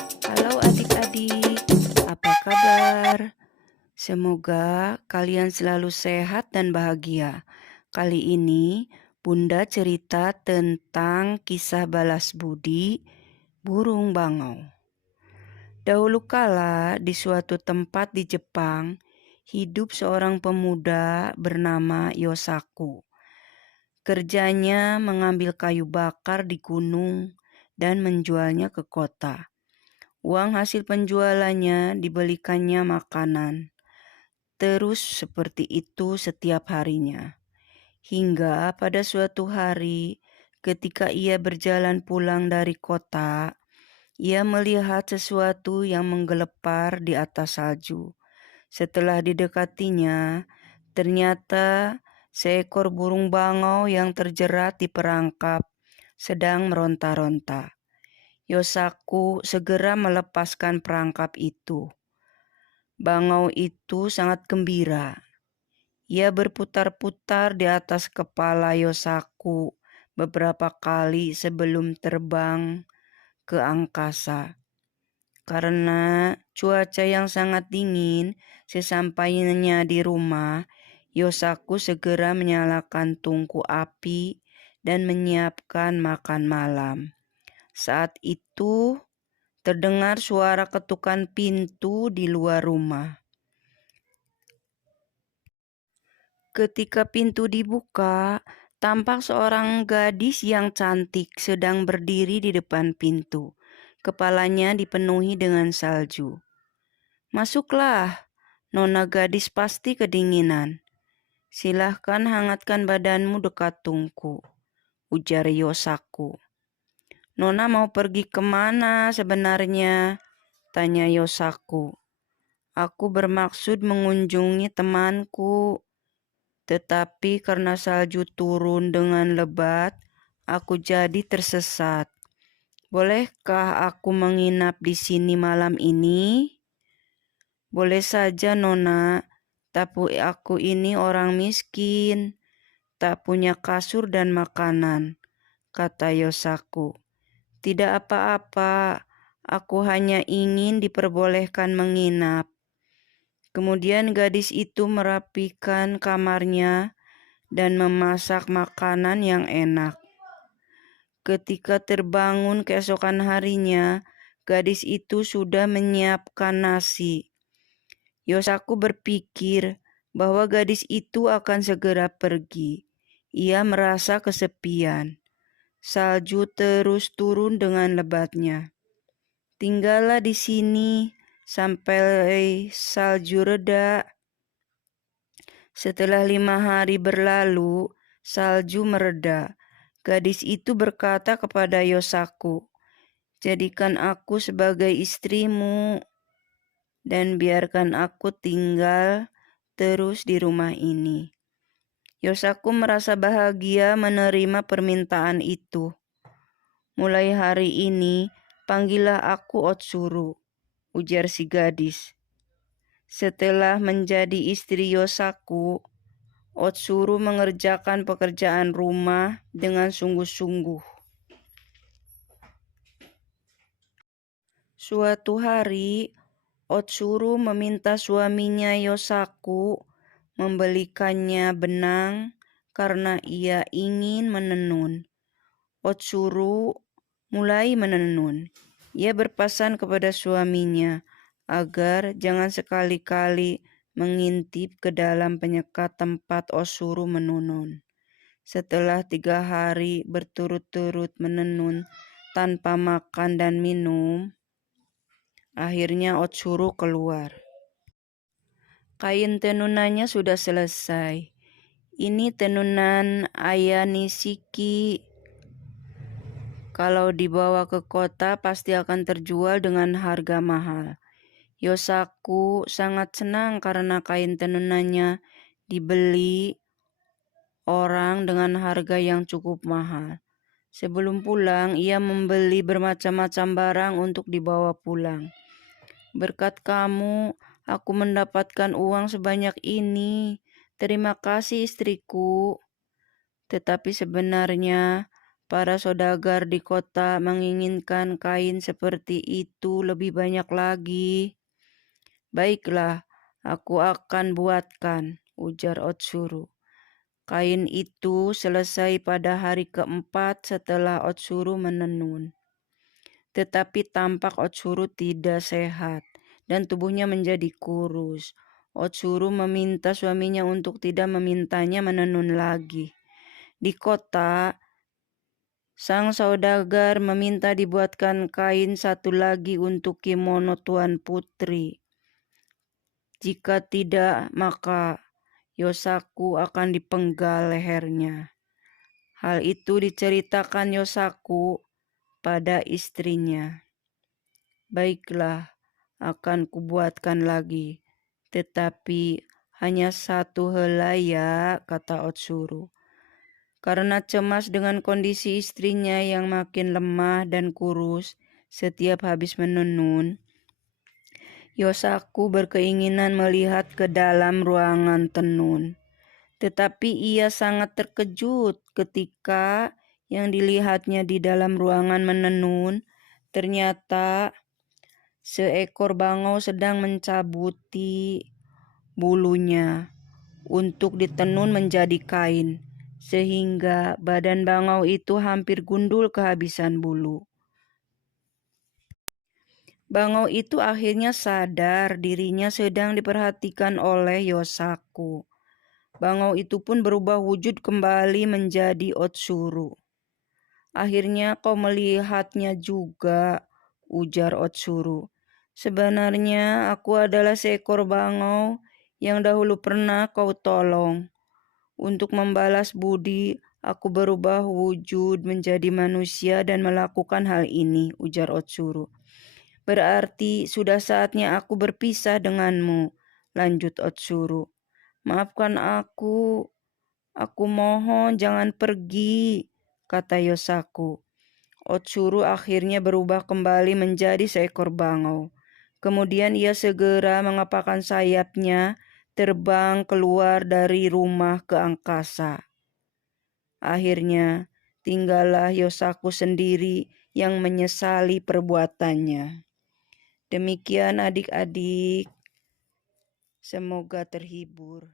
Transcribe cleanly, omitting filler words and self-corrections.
Halo adik-adik, apa kabar? Semoga kalian selalu sehat dan bahagia. Kali ini Bunda cerita tentang kisah balas budi burung bangau. Dahulu kala di suatu tempat di Jepang, hidup seorang pemuda bernama Yosaku. Kerjanya mengambil kayu bakar di gunung dan menjualnya ke kota. Uang hasil penjualannya dibelikannya makanan. Terus seperti itu setiap harinya. Hingga pada suatu hari ketika ia berjalan pulang dari kota, ia melihat sesuatu yang menggelepar di atas salju. Setelah didekatinya, ternyata seekor burung bangau yang terjerat di perangkap sedang meronta-ronta. Yosaku segera melepaskan perangkap itu. Bangau itu sangat gembira. Ia berputar-putar di atas kepala Yosaku beberapa kali sebelum terbang ke angkasa. Karena cuaca yang sangat dingin, sesampainya di rumah, Yosaku segera menyalakan tungku api dan menyiapkan makan malam. Saat itu terdengar suara ketukan pintu di luar rumah. Ketika pintu dibuka, tampak seorang gadis yang cantik sedang berdiri di depan pintu. Kepalanya dipenuhi dengan salju. "Masuklah, nona gadis pasti kedinginan. Silahkan hangatkan badanmu dekat tungku," ujar Yosaku. "Nona mau pergi kemana sebenarnya?" tanya Yosaku. "Aku bermaksud mengunjungi temanku, tetapi karena salju turun dengan lebat, aku jadi tersesat. Bolehkah aku menginap di sini malam ini?" "Boleh saja, Nona, tapi aku ini orang miskin, tak punya kasur dan makanan," kata Yosaku. "Tidak apa-apa, aku hanya ingin diperbolehkan menginap." Kemudian gadis itu merapikan kamarnya dan memasak makanan yang enak. Ketika terbangun keesokan harinya, gadis itu sudah menyiapkan nasi. Yosaku berpikir bahwa gadis itu akan segera pergi. Ia merasa kesepian. Salju terus turun dengan lebatnya. "Tinggallah di sini sampai salju reda." Setelah 5 hari berlalu, salju mereda. Gadis itu berkata kepada Yosaku, "Jadikan aku sebagai istrimu dan biarkan aku tinggal terus di rumah ini." Yosaku merasa bahagia menerima permintaan itu. "Mulai hari ini, panggillah aku Otsuru," ujar si gadis. Setelah menjadi istri Yosaku, Otsuru mengerjakan pekerjaan rumah dengan sungguh-sungguh. Suatu hari, Otsuru meminta suaminya Yosaku membelikannya benang karena ia ingin menenun. Otsuru mulai menenun. Ia berpesan kepada suaminya agar jangan sekali-kali mengintip ke dalam penyekat tempat Otsuru menenun. Setelah 3 hari berturut-turut menenun tanpa makan dan minum, akhirnya Otsuru keluar. Kain tenunannya sudah selesai. "Ini tenunan Aya Nishiki. Kalau dibawa ke kota pasti akan terjual dengan harga mahal." Yosaku sangat senang karena kain tenunannya dibeli orang dengan harga yang cukup mahal. Sebelum pulang, ia membeli bermacam-macam barang untuk dibawa pulang. "Berkat kamu, aku mendapatkan uang sebanyak ini. Terima kasih istriku. Tetapi sebenarnya Para saudagar di kota menginginkan kain seperti itu lebih banyak lagi. Baiklah, aku akan buatkan, ujar Otsuru. Kain itu selesai pada hari keempat setelah Otsuru menenun. Tetapi tampak Otsuru tidak sehat dan tubuhnya menjadi kurus. Otsuru meminta suaminya untuk tidak memintanya menenun lagi. Di kota, sang saudagar meminta dibuatkan kain satu lagi untuk kimono Tuan Putri. Jika tidak, maka Yosaku akan dipenggal lehernya. Hal itu diceritakan Yosaku pada istrinya. Baiklah, akan kubuatkan lagi. Tetapi hanya satu helai ya, kata Otsuru. Karena cemas dengan kondisi istrinya yang makin lemah dan kurus setiap habis menenun, Yosaku berkeinginan melihat ke dalam ruangan tenun. Tetapi ia sangat terkejut ketika yang dilihatnya di dalam ruangan menenun ternyata seekor bangau sedang mencabuti bulunya untuk ditenun menjadi kain, sehingga badan bangau itu hampir gundul kehabisan bulu. Bangau itu akhirnya sadar dirinya sedang diperhatikan oleh Yosaku. Bangau itu pun berubah wujud kembali menjadi Otsuru. Akhirnya kau melihatnya juga, ujar Otsuru. Sebenarnya aku adalah seekor bangau yang dahulu pernah kau tolong. Untuk membalas budi, aku berubah wujud menjadi manusia dan melakukan hal ini, ujar Otsuru. Berarti sudah saatnya aku berpisah denganmu, lanjut Otsuru. Maafkan aku mohon jangan pergi, kata Yosaku. Otsuru akhirnya berubah kembali menjadi seekor bangau. Kemudian ia segera mengepakkan sayapnya, terbang keluar dari rumah ke angkasa. Akhirnya, tinggallah Yosaku sendiri yang menyesali perbuatannya. Demikian adik-adik, semoga terhibur.